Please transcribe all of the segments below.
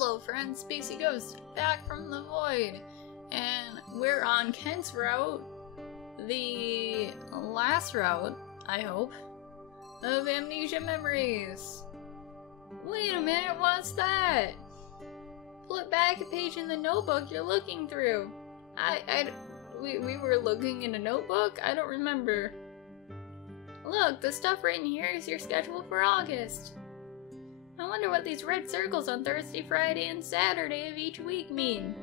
Hello friends, Spacey Ghost, back from the void, and we're on Kent's route, the last route, I hope, of Amnesia Memories. Wait a minute, what's that? Flip back a page in the notebook you're looking through. We were looking in a notebook? I don't remember. Look, the stuff written here is your schedule for August. I wonder what these red circles on Thursday, Friday, and Saturday of each week mean.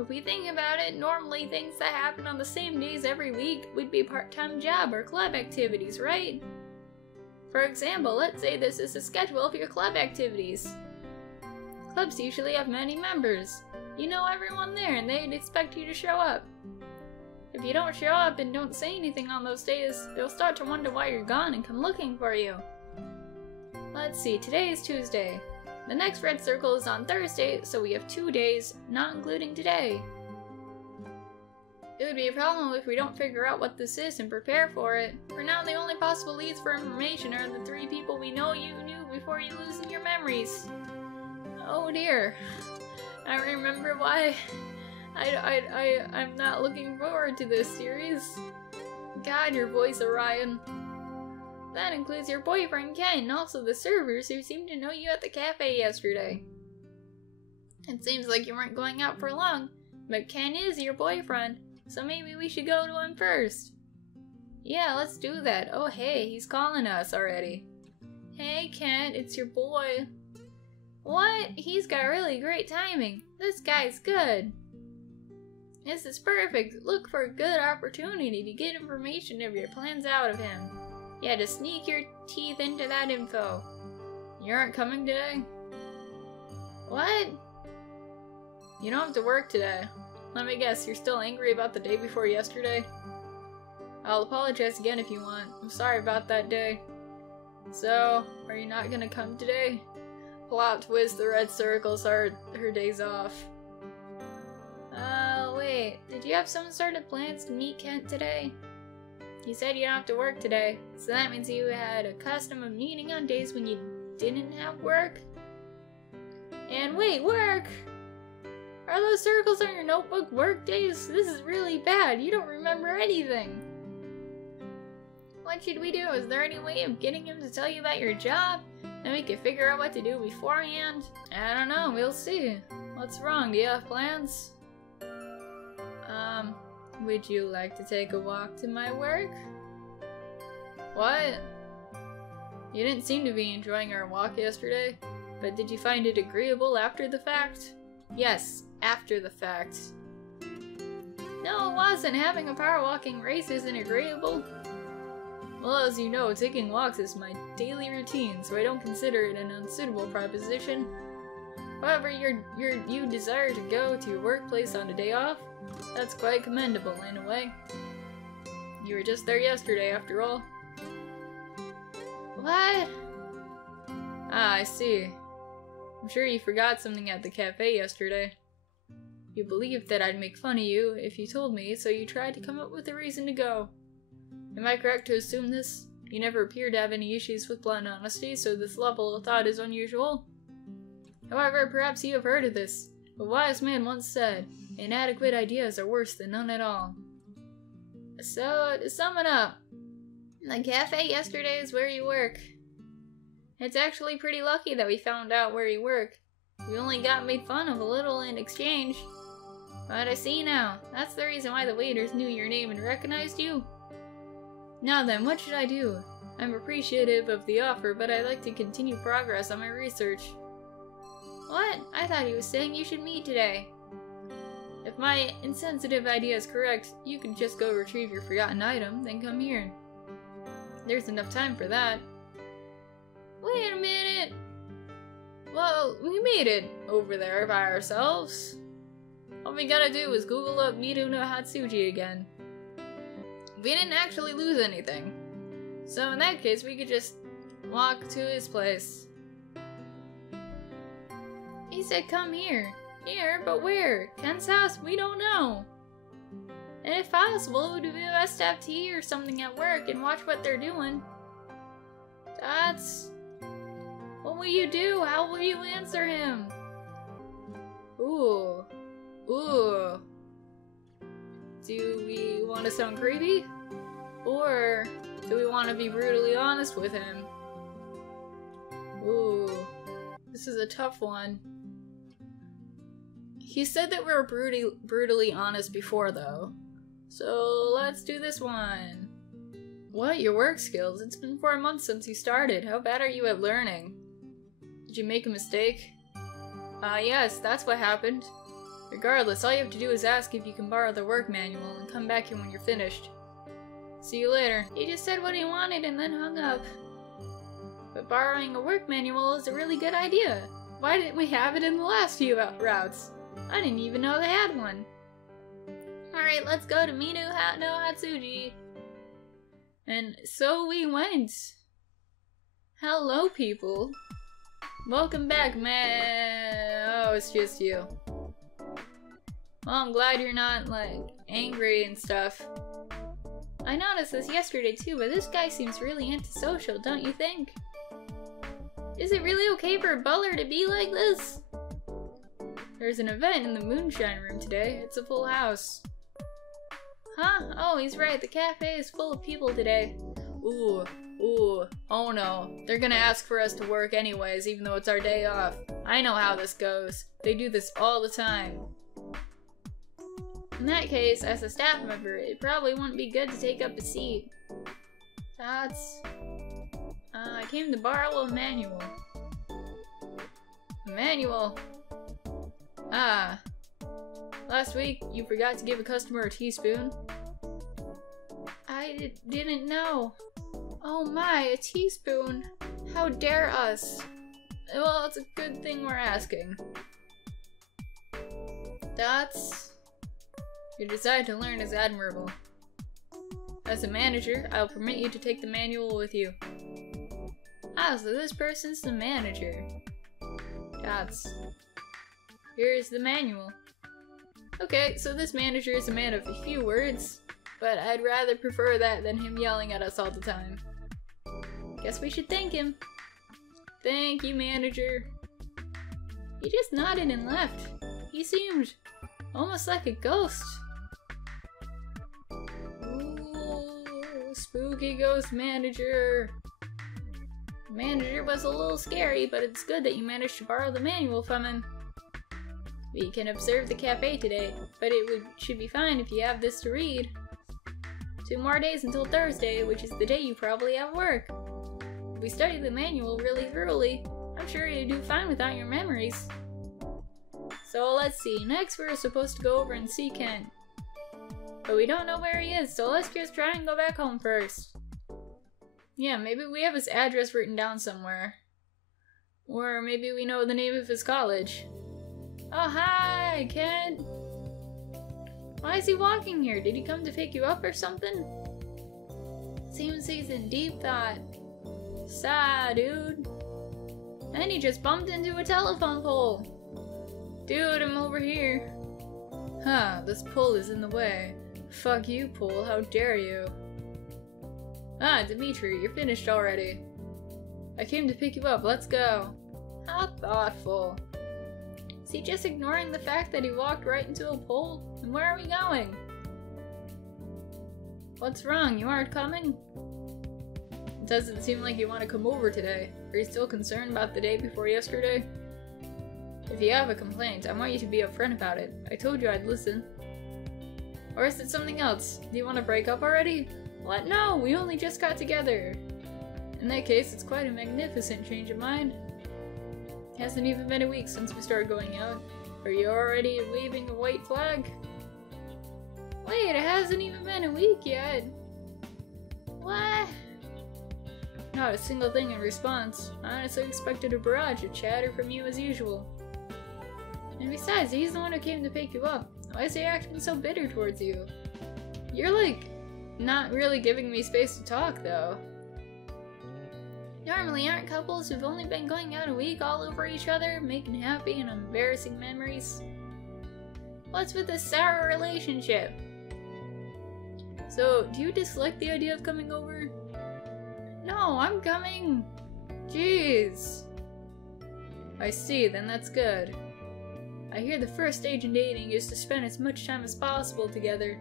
If we think about it, normally things that happen on the same days every week would be part-time job or club activities, right? For example, let's say this is the schedule of your club activities. Clubs usually have many members. You know everyone there and they'd expect you to show up. If you don't show up and don't say anything on those days, they'll start to wonder why you're gone and come looking for you. Let's see, today is Tuesday. The next red circle is on Thursday, so we have 2 days, not including today. It would be a problem if we don't figure out what this is and prepare for it. For now, the only possible leads for information are the 3 people we know you knew before you lose your memories. Oh dear. I remember why I'm not looking forward to this series. God, your voice, Orion. That includes your boyfriend Ken, and also the servers who seemed to know you at the cafe yesterday. It seems like you weren't going out for long, but Ken is your boyfriend, so maybe we should go to him first. Yeah, let's do that. Oh hey, he's calling us already. Hey Ken, it's your boy. What? He's got really great timing. This guy's good. This is perfect. Look for a good opportunity to get information of your plans out of him. Yeah, just sneak your teeth into that info. You aren't coming today? What? You don't have to work today. Let me guess, you're still angry about the day before yesterday? I'll apologize again if you want. I'm sorry about that day. So, are you not gonna come today? Plot twist, the red circles are her days off. Wait, did you have some sort of plans to meet Kent today? You said you don't have to work today, so that means you had a custom of meeting on days when you didn't have work? And wait, work? Are those circles on your notebook work days? This is really bad, you don't remember anything. What should we do? Is there any way of getting him to tell you about your job? Then we can figure out what to do beforehand? I don't know, we'll see. What's wrong, do you have plans? Would you like to take a walk to my work? What? You didn't seem to be enjoying our walk yesterday, but did you find it agreeable after the fact? Yes, after the fact. No, it wasn't. Having a power walking race isn't agreeable. Well, as you know, taking walks is my daily routine, so I don't consider it an unsuitable proposition. However, you desire to go to your workplace on a day off? That's quite commendable, in a way. You were just there yesterday, after all. What? Ah, I see. I'm sure you forgot something at the cafe yesterday. You believed that I'd make fun of you if you told me, so you tried to come up with a reason to go. Am I correct to assume this? You never appear to have any issues with blunt honesty, so this level of thought is unusual. However, perhaps you have heard of this. A wise man once said, inadequate ideas are worse than none at all. So, to sum it up, the cafe yesterday is where you work. It's actually pretty lucky that we found out where you work. We only got made fun of a little in exchange. But I see now, that's the reason why the waiters knew your name and recognized you. Now then, what should I do? I'm appreciative of the offer, but I'd like to continue progress on my research. What? I thought he was saying you should meet today. If my insensitive idea is correct, you could just go retrieve your forgotten item, then come here. There's enough time for that. Wait a minute! Well, we made it over there by ourselves. All we gotta do is Google up Miru no Hatsuji again. We didn't actually lose anything. So in that case, we could just walk to his place. He said come here. Here, but where? Ken's house? We don't know. And if possible, it would be best to have tea or something at work and watch what they're doing. That's... What will you do? How will you answer him? Ooh. Ooh. Do we want to sound creepy? Or do we want to be brutally honest with him? Ooh. This is a tough one. He said that we were brutally honest before, though. So let's do this one. What? Your work skills? It's been 4 months since you started. How bad are you at learning? Did you make a mistake? Yes, that's what happened. Regardless, all you have to do is ask if you can borrow the work manual and come back here when you're finished. See you later. He just said what he wanted and then hung up. But borrowing a work manual is a really good idea. Why didn't we have it in the last few routes? I didn't even know they had one. Alright, let's go to Minu no Hatsuji. And so we went. Hello, people. Welcome back, man. Oh, it's just you. Well, I'm glad you're not, like, angry and stuff. I noticed this yesterday too, but this guy seems really antisocial, don't you think? Is it really okay for a butler to be like this? There's an event in the moonshine room today. It's a full house. Huh? Oh, he's right. The cafe is full of people today. Ooh. Ooh. Oh no. They're gonna ask for us to work anyways, even though it's our day off. I know how this goes. They do this all the time. In that case, as a staff member, it probably wouldn't be good to take up a seat. That's... I came to borrow a manual. A manual? Ah. Last week, you forgot to give a customer a teaspoon? I didn't know. Oh my, a teaspoon. How dare us. Well, it's a good thing we're asking. That's... Your desire to learn is admirable. As a manager, I'll permit you to take the manual with you. Ah, so this person's the manager. That's... Here's the manual. Okay, so this manager is a man of a few words, but I'd rather prefer that than him yelling at us all the time. Guess we should thank him. Thank you, manager. He just nodded and left. He seemed almost like a ghost. Ooh, spooky ghost manager. Manager was a little scary, but it's good that you managed to borrow the manual from him. We can observe the cafe today, but should be fine if you have this to read. 2 more days until Thursday, which is the day you probably have work. If we study the manual really thoroughly, I'm sure you'll do fine without your memories. So let's see, next we're supposed to go over and see Kent. But we don't know where he is, so let's just try and go back home first. Yeah, maybe we have his address written down somewhere. Or maybe we know the name of his college. Oh, hi, Kent! Why is he walking here? Did he come to pick you up or something? Seems he's in deep thought. Sad, dude. And he just bumped into a telephone pole. Dude, I'm over here. Huh, this pole is in the way. Fuck you, pole, how dare you. Ah, Dimitri, you're finished already. I came to pick you up, let's go. How thoughtful. Is he just ignoring the fact that he walked right into a pole? And where are we going? What's wrong? You aren't coming? It doesn't seem like you want to come over today. Are you still concerned about the day before yesterday? If you have a complaint, I want you to be upfront about it. I told you I'd listen. Or is it something else? Do you want to break up already? What? No, we only just got together. In that case, it's quite a magnificent change of mind. It hasn't even been a week since we started going out. Are you already waving a white flag? Wait, it hasn't even been a week yet. What? Not a single thing in response. I honestly expected a barrage of chatter from you as usual. And besides, he's the one who came to pick you up. Why is he acting so bitter towards you? You're like, not really giving me space to talk though. Normally, aren't couples who've only been going out a week all over each other, making happy and embarrassing memories? What's with this sour relationship? So, do you dislike the idea of coming over? No, I'm coming! Jeez! I see, then that's good. I hear the first stage in dating is to spend as much time as possible together.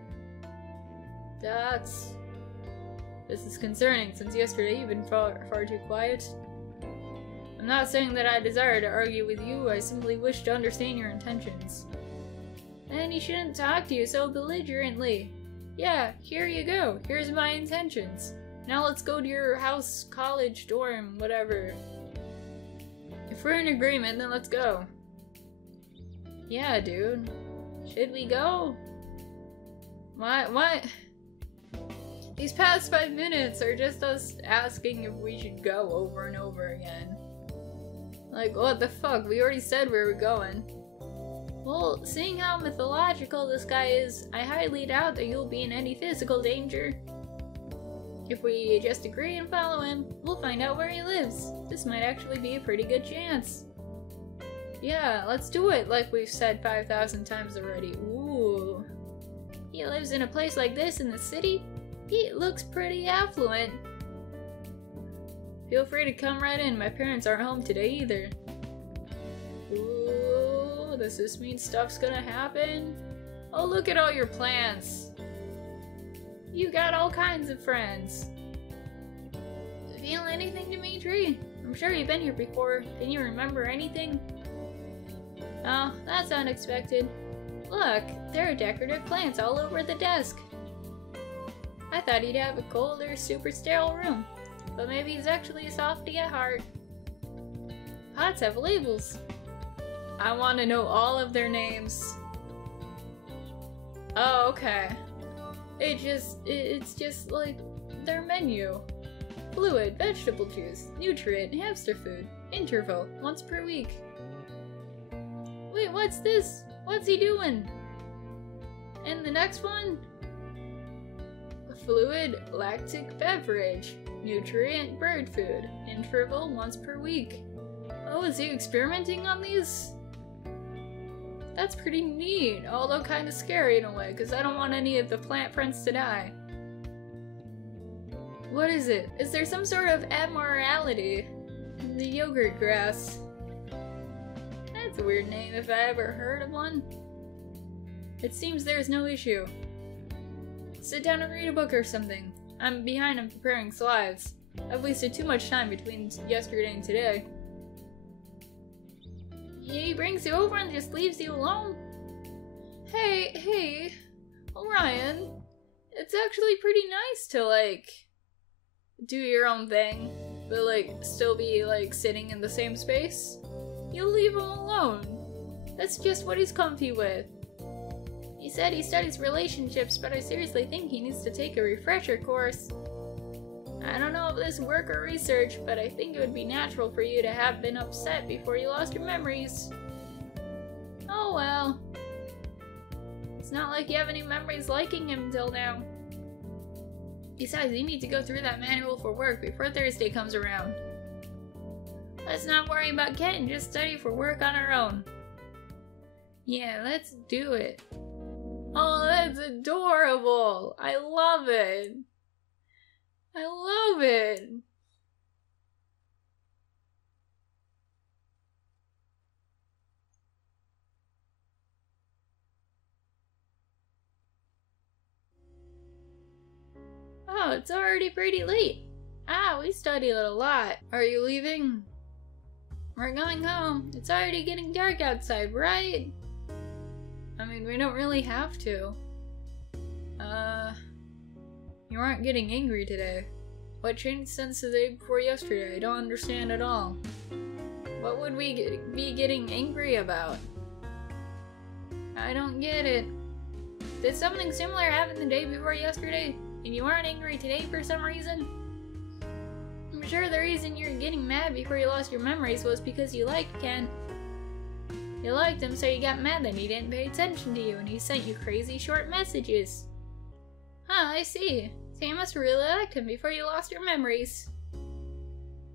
This is concerning, since yesterday you've been far too quiet. I'm not saying that I desire to argue with you, I simply wish to understand your intentions. And he shouldn't talk to you so belligerently. Yeah, here you go. Here's my intentions. Now let's go to your house, college, dorm, whatever. If we're in agreement, then let's go. Yeah, dude. Should we go? What? These past 5 minutes are just us asking if we should go over and over again. Like, what the fuck? We already said where we're going. Well, seeing how mythological this guy is, I highly doubt that you'll be in any physical danger. If we just agree and follow him, we'll find out where he lives. This might actually be a pretty good chance. Yeah, let's do it, like we've said 5,000 times already. Ooh. He lives in a place like this in the city? He looks pretty affluent. Feel free to come right in. My parents aren't home today either. Ooh, does this mean stuff's gonna happen? Oh, look at all your plants. You got all kinds of friends. Feel anything, Dimitri? I'm sure you've been here before. Can you remember anything? Oh, that's unexpected. Look, there are decorative plants all over the desk. I thought he'd have a colder, super sterile room. But maybe he's actually a softie at heart. Pots have labels. I want to know all of their names. Oh, okay. It's just like their menu. Fluid, vegetable juice, nutrient, hamster food, interval, once per week. Wait, what's this? What's he doing? And the next one? Fluid, lactic beverage, nutrient, bird food, interval, once per week. Oh, is he experimenting on these? That's pretty neat, although kind of scary in a way, because I don't want any of the plant friends to die. What is it? Is there some sort of abnormality in the yogurt grass? That's a weird name if I ever heard of one. It seems there's no issue. Sit down and read a book or something. I'm behind on preparing slides. I've wasted too much time between yesterday and today. He brings you over and just leaves you alone? Hey, Orion. It's actually pretty nice to, like, do your own thing, but, like, still be, like, sitting in the same space. You leave him alone. That's just what he's comfy with. He said he studies relationships, but I seriously think he needs to take a refresher course. I don't know if this is work or research, but I think it would be natural for you to have been upset before you lost your memories. Oh well. It's not like you have any memories liking him until now. Besides, you need to go through that manual for work before Thursday comes around. Let's not worry about Ken, just study for work on our own. Yeah, let's do it. Oh, that's adorable! I love it! I love it! Oh, it's already pretty late. Ah, we studied a lot. Are you leaving? We're going home. It's already getting dark outside, right? I mean, we don't really have to. You aren't getting angry today. What changed since the day before yesterday? I don't understand at all. What would we be getting angry about? I don't get it. Did something similar happen the day before yesterday, and you aren't angry today for some reason? I'm sure the reason you're getting mad before you lost your memories was because you liked Ken. You liked him, so you got mad that he didn't pay attention to you and he sent you crazy short messages. Huh, I see. So you must really liked him before you lost your memories.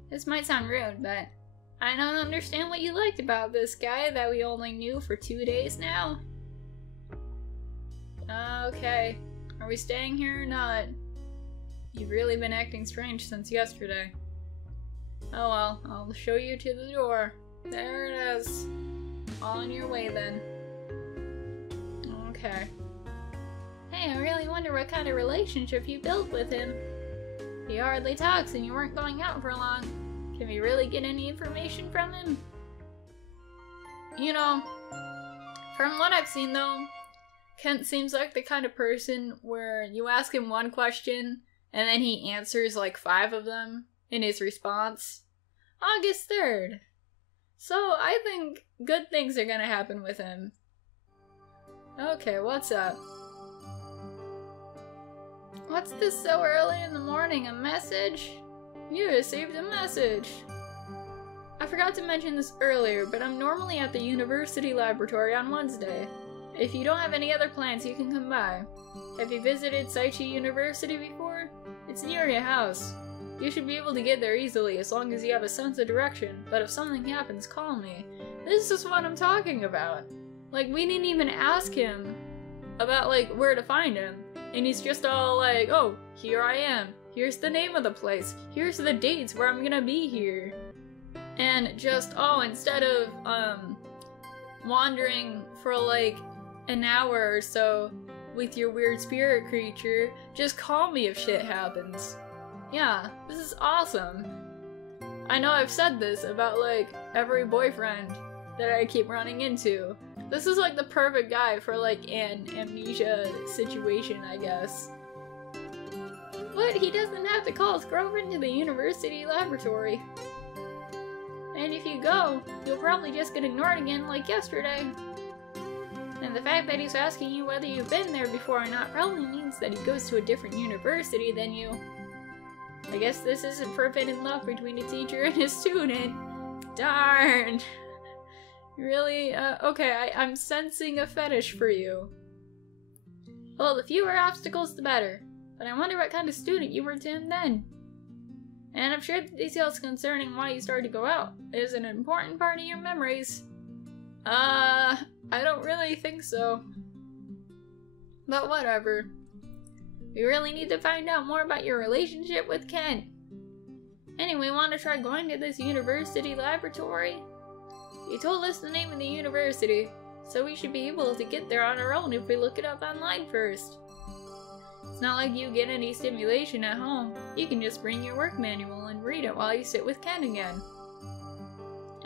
This might sound rude, but I don't understand what you liked about this guy that we only knew for 2 days now. Okay. Are we staying here or not? You've really been acting strange since yesterday. Oh well, I'll show you to the door. There it is. On your way then. Okay. Hey, I really wonder what kind of relationship you built with him. He hardly talks and you weren't going out for long. Can we really get any information from him? You know, from what I've seen though, Kent seems like the kind of person where you ask him one question and then he answers like 5 of them in his response. August 3rd. So I think good things are gonna happen with him. Okay, what's up? What's this so early in the morning? A message? You received a message. I forgot to mention this earlier, but I'm normally at the university laboratory on Wednesday. If you don't have any other plans, you can come by. Have you visited Spacey University before? It's near your house. You should be able to get there easily as long as you have a sense of direction, but if something happens, call me. This is what I'm talking about. Like, we didn't even ask him about, like, where to find him. And he's just all like, oh, here I am. Here's the name of the place. Here's the dates where I'm gonna be here. And just, oh, instead of, wandering for, like, an hour or so with your weird spirit creature, just call me if shit happens. Yeah, this is awesome. I know I've said this about, like, every boyfriend that I keep running into. This is, like, the perfect guy for, like, an amnesia situation, I guess. But he doesn't have to call his girlfriend to the university laboratory. And if you go, you'll probably just get ignored again like yesterday. And the fact that he's asking you whether you've been there before or not probably means that he goes to a different university than you. I guess this isn't forbidden love between a teacher and a student. Darn. Really? Okay, I'm sensing a fetish for you. Well, the fewer obstacles, the better. But I wonder what kind of student you were to him then. And I'm sure the details concerning why you started to go out is an important part of your memories. I don't really think so. But whatever. We really need to find out more about your relationship with Kent. Anyway, want to try going to this university laboratory? You told us the name of the university, so we should be able to get there on our own if we look it up online first. It's not like you get any stimulation at home. You can just bring your work manual and read it while you sit with Ken again.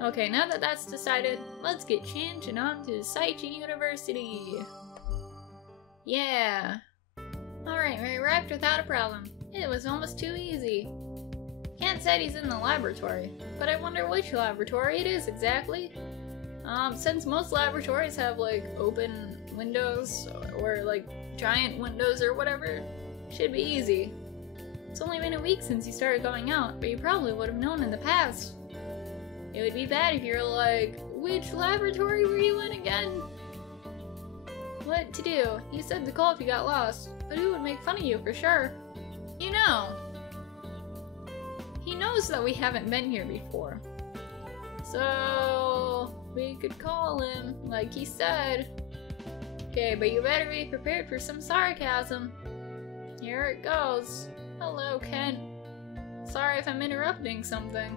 Okay, now that that's decided, let's get changed and on to Spacey University. Yeah. Alright, we arrived without a problem. It was almost too easy. Kent said he's in the laboratory, but I wonder which laboratory it is exactly. Since most laboratories have like open windows or like giant windows or whatever, should be easy. It's only been a week since you started going out, but you probably would have known in the past. It would be bad if you're like, which laboratory were you in again? What to do? You said to call if you got lost, but who would make fun of you for sure? You know. He knows that we haven't been here before. So we could call him, like he said. Okay, but you better be prepared for some sarcasm. Here it goes. Hello, Kent. Sorry if I'm interrupting something.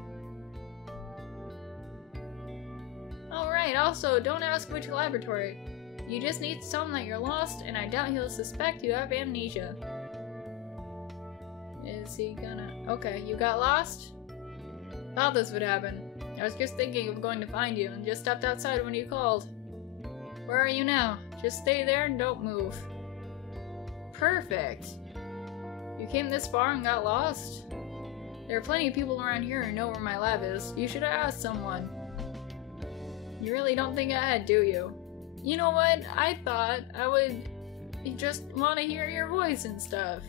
Alright, also, don't ask which laboratory. You just need to tell him that you're lost, and I doubt he'll suspect you have amnesia. Is he gonna... Okay, you got lost? Thought this would happen. I was just thinking of going to find you, and just stepped outside when you called. Where are you now? Just stay there and don't move. Perfect. You came this far and got lost? There are plenty of people around here who know where my lab is. You should have asked someone. You really don't think ahead, do you? You know what? I thought I would just want to hear your voice and stuff.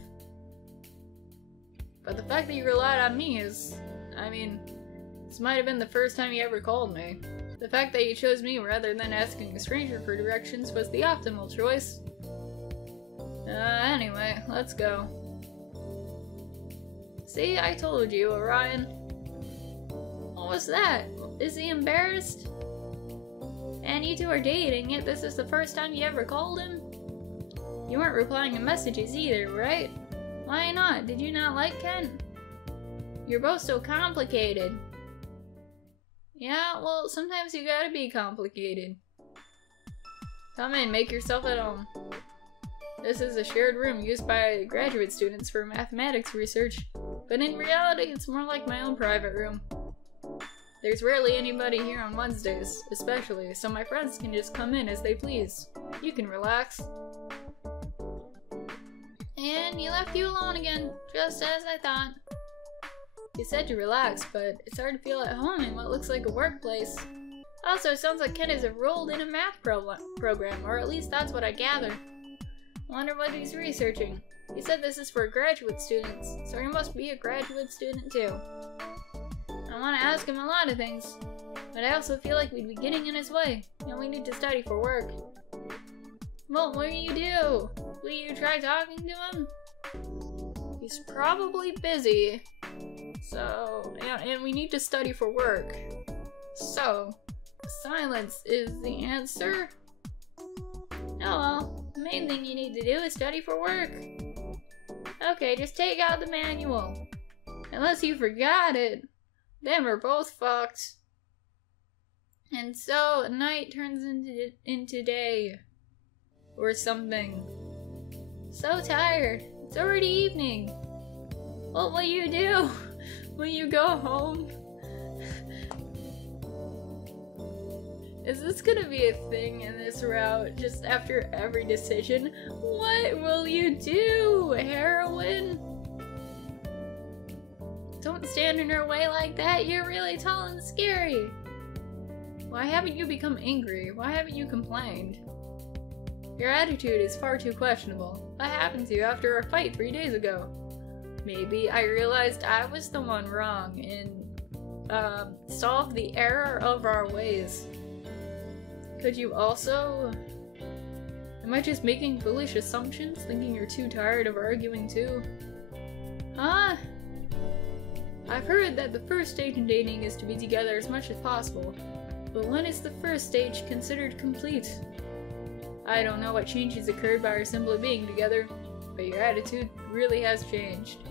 But the fact that you relied on me is... I mean, this might have been the first time you ever called me. The fact that you chose me rather than asking a stranger for directions was the optimal choice. Anyway, let's go. See, I told you, Orion. What was that? Is he embarrassed? And you two are dating, yet this is the first time you ever called him? You weren't replying to messages either, right? Why not? Did you not like Kent? You're both so complicated. Yeah, well, sometimes you gotta be complicated. Come in, make yourself at home. This is a shared room used by graduate students for mathematics research, but in reality, it's more like my own private room. There's rarely anybody here on Wednesdays, especially, so my friends can just come in as they please. You can relax. And he left you alone again, just as I thought. You said to relax, but it's hard to feel at home in what looks like a workplace. Also, it sounds like Ken is enrolled in a math program, or at least that's what I gather. I wonder what he's researching. He said this is for graduate students, so he must be a graduate student too. I want to ask him a lot of things, but I also feel like we'd be getting in his way, and we need to study for work. Well, what do you do? Will you try talking to him? He's probably busy. So, and we need to study for work. So, silence is the answer? Oh well, the main thing you need to do is study for work. Okay, just take out the manual. Unless you forgot it, then we're both fucked. And so, night turns into day. Or something. So tired. It's already evening. What will you do? Will you go home? Is this gonna be a thing in this route just after every decision? What will you do? Heroin? Don't stand in her way like that. You're really tall and scary. Why haven't you become angry? Why haven't you complained? Your attitude is far too questionable. What happened to you after our fight 3 days ago? Maybe I realized I was the one wrong and solved the error of our ways. Could you also... Am I just making foolish assumptions, thinking you're too tired of arguing too? Huh? I've heard that the first stage in dating is to be together as much as possible. But when is the first stage considered complete? I don't know what changes occurred by our simply being together, but your attitude really has changed.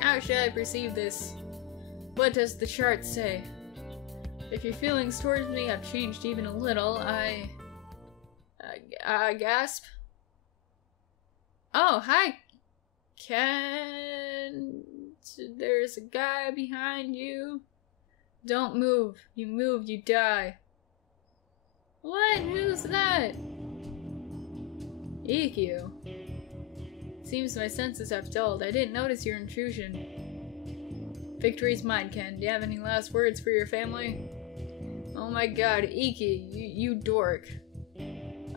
How should I perceive this? What does the chart say? If your feelings towards me have changed even a little, I gasp. Oh, hi, Ken. There's a guy behind you. Don't move. You move, you die. What? Who's that? Ikkyu. Seems my senses have dulled. I didn't notice your intrusion. Victory's mine, Ken. Do you have any last words for your family? Oh my god, Ikkyu, you dork.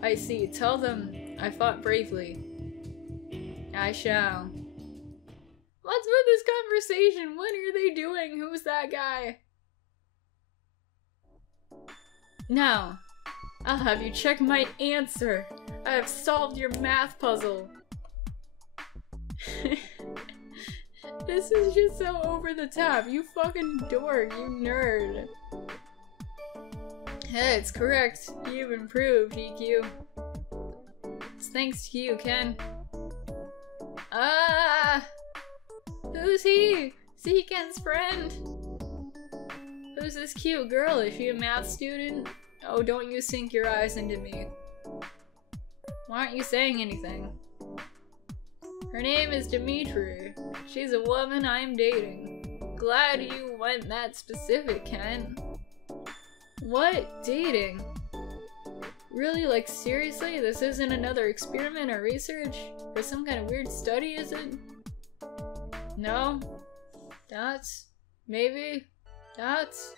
I see. Tell them I fought bravely. I shall. What's with this conversation? What are they doing? Who's that guy? Now, I'll have you check my answer. I have solved your math puzzle. This is just so over the top. You fucking dork, you nerd. Hey, it's correct. You've improved, Ikkyu. It's thanks to you, Ken. Who's he? Is he Ken's friend? Who's this cute girl? Is she a math student? Oh, don't you sink your eyes into me. Why aren't you saying anything? Her name is Dimitri. She's a woman I'm dating. Glad you went that specific, Ken. What? Dating? Really? Like, seriously? This isn't another experiment or research? Or some kind of weird study, is it? No? Dots? Maybe? Dots?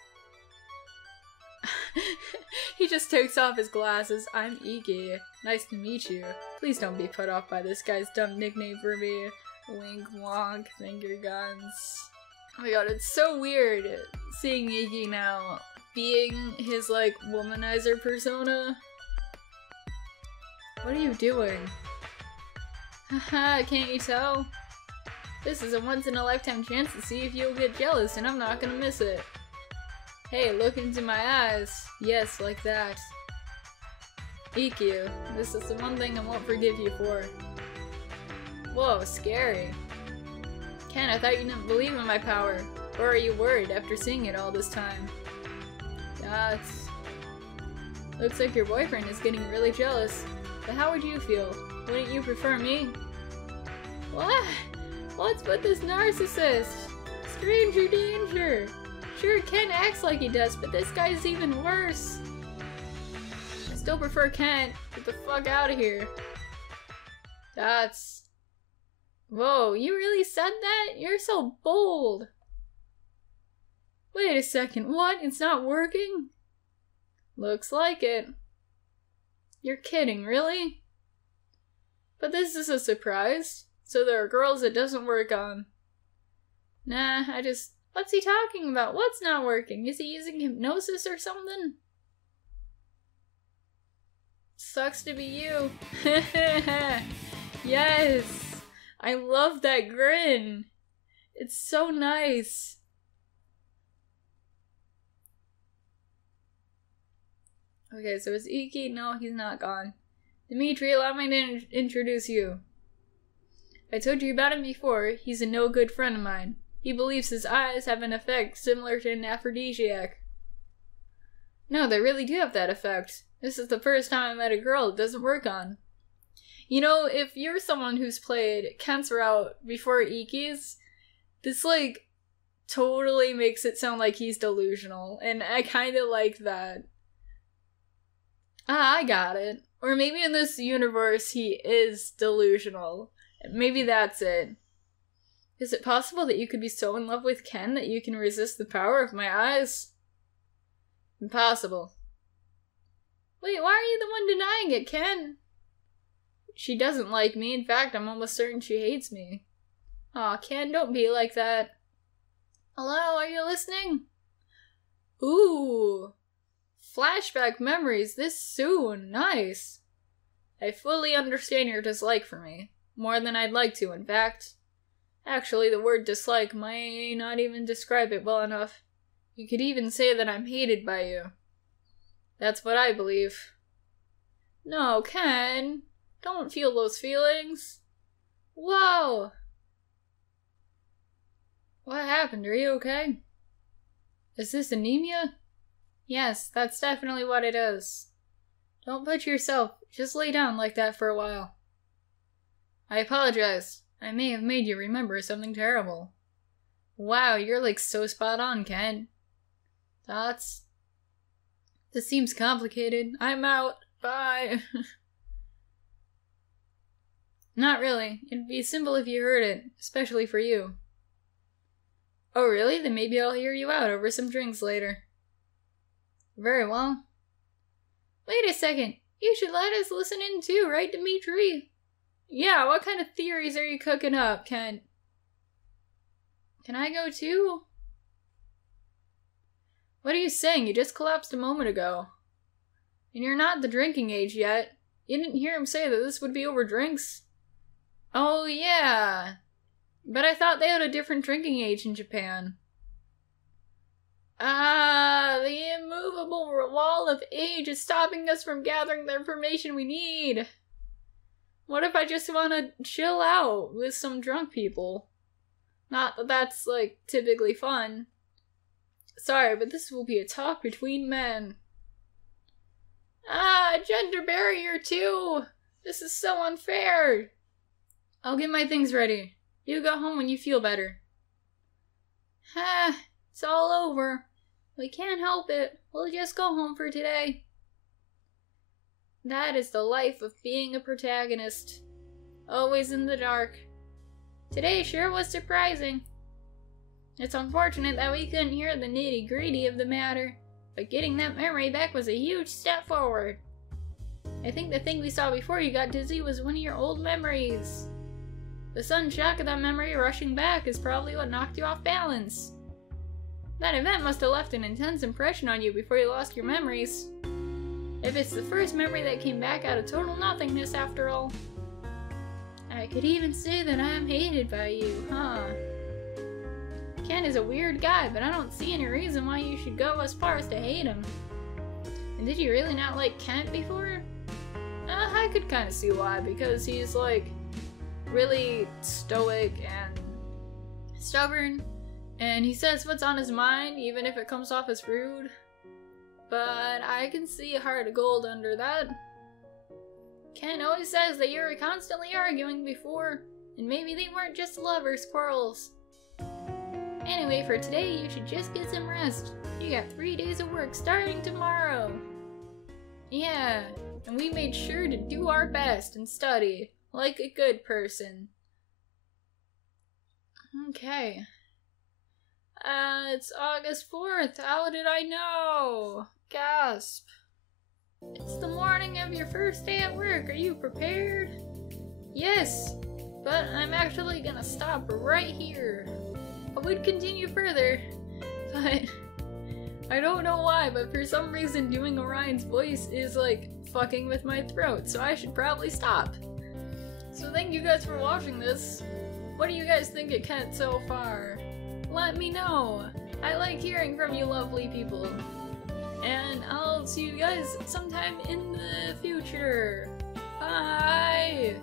He just takes off his glasses. I'm Ikkyu. Nice to meet you. Please don't be put off by this guy's dumb nickname for me. Wink wonk, finger guns. Oh my god, it's so weird seeing Ikkyu now being his, like, womanizer persona. What are you doing? Haha, can't you tell? This is a once-in-a-lifetime chance to see if you'll get jealous, and I'm not gonna miss it. Hey, look into my eyes. Yes, like that. Ikkyu, this is the one thing I won't forgive you for. Whoa, scary. Ken, I thought you didn't believe in my power. Or are you worried after seeing it all this time? That's... Looks like your boyfriend is getting really jealous. But how would you feel? Wouldn't you prefer me? What? What's with this narcissist? Stranger danger! Sure, Ken acts like he does, but this guy's even worse. I still prefer Ken. Get the fuck out of here. That's... Whoa, you really said that? You're so bold. Wait a second, what? It's not working? Looks like it. You're kidding, really? But this is a surprise. So there are girls it doesn't work on. Nah, what's he talking about? What's not working? Is he using hypnosis or something? Sucks to be you. Yes! I love that grin. It's so nice. Okay, so it's Ikkyu. No, he's not gone. Dimitri, allow me to introduce you. I told you about him before. He's a no-good friend of mine. He believes his eyes have an effect similar to an aphrodisiac. No, they really do have that effect. This is the first time I met a girl it doesn't work on. You know, if you're someone who's played Kent's route before Ikkyu's, this, like, totally makes it sound like he's delusional, and I kinda like that. Ah, I got it. Or maybe in this universe he is delusional. Maybe that's it. Is it possible that you could be so in love with Ken that you can resist the power of my eyes? Impossible. Wait, why are you the one denying it, Ken? She doesn't like me. In fact, I'm almost certain she hates me. Aw, Ken, don't be like that. Hello, are you listening? Ooh. Flashback memories this soon. Nice. I fully understand your dislike for me. More than I'd like to, in fact. Actually, the word dislike might not even describe it well enough. You could even say that I'm hated by you. That's what I believe. No, Ken. Don't feel those feelings. Whoa. What happened? Are you okay? Is this anemia? Yes, that's definitely what it is. Don't put yourself. Just lay down like that for a while. I apologize. I may have made you remember something terrible. Wow, you're like so spot on, Ken. This seems complicated. I'm out. Bye. Not really. It'd be simple if you heard it, especially for you. Oh really? Then maybe I'll hear you out over some drinks later. Very well. Wait a second. You should let us listen in too, right, Dimitri? Yeah, what kind of theories are you cooking up, Ken? Can I go too? What are you saying? You just collapsed a moment ago. And you're not the drinking age yet. You didn't hear him say that this would be over drinks? Oh, yeah. But I thought they had a different drinking age in Japan. Ah, the immovable wall of age is stopping us from gathering the information we need. What if I just want to chill out with some drunk people? Not that that's, like, typically fun. Sorry, but this will be a talk between men. Ah, gender barrier too! This is so unfair! I'll get my things ready. You go home when you feel better. It's all over. We can't help it. We'll just go home for today. That is the life of being a protagonist. Always in the dark. Today sure was surprising. It's unfortunate that we couldn't hear the nitty-gritty of the matter, but getting that memory back was a huge step forward. I think the thing we saw before you got dizzy was one of your old memories. The sudden shock of that memory rushing back is probably what knocked you off balance. That event must have left an intense impression on you before you lost your memories. If it's the first memory that came back out of total nothingness after all. I could even say that I'm hated by you, huh? Ken is a weird guy, but I don't see any reason why you should go as far as to hate him. And did you really not like Kent before? I could kind of see why, because he's like really stoic and stubborn, and he says what's on his mind even if it comes off as rude. but I can see a heart of gold under that. Ken always says that you were constantly arguing before, and maybe they weren't just lovers' quarrels. Anyway, for today, you should just get some rest. You got 3 days of work starting tomorrow. Yeah, and we made sure to do our best and study, like a good person. Okay. It's August 4th. How did I know? Gasp. It's the morning of your first day at work. Are you prepared? Yes, but I'm actually gonna stop right here. I would continue further, but I don't know why, but for some reason doing Orion's voice is like fucking with my throat, so I should probably stop. So thank you guys for watching this. What do you guys think it Kent so far? Let me know. I like hearing from you lovely people. And I'll see you guys sometime in the future. Bye!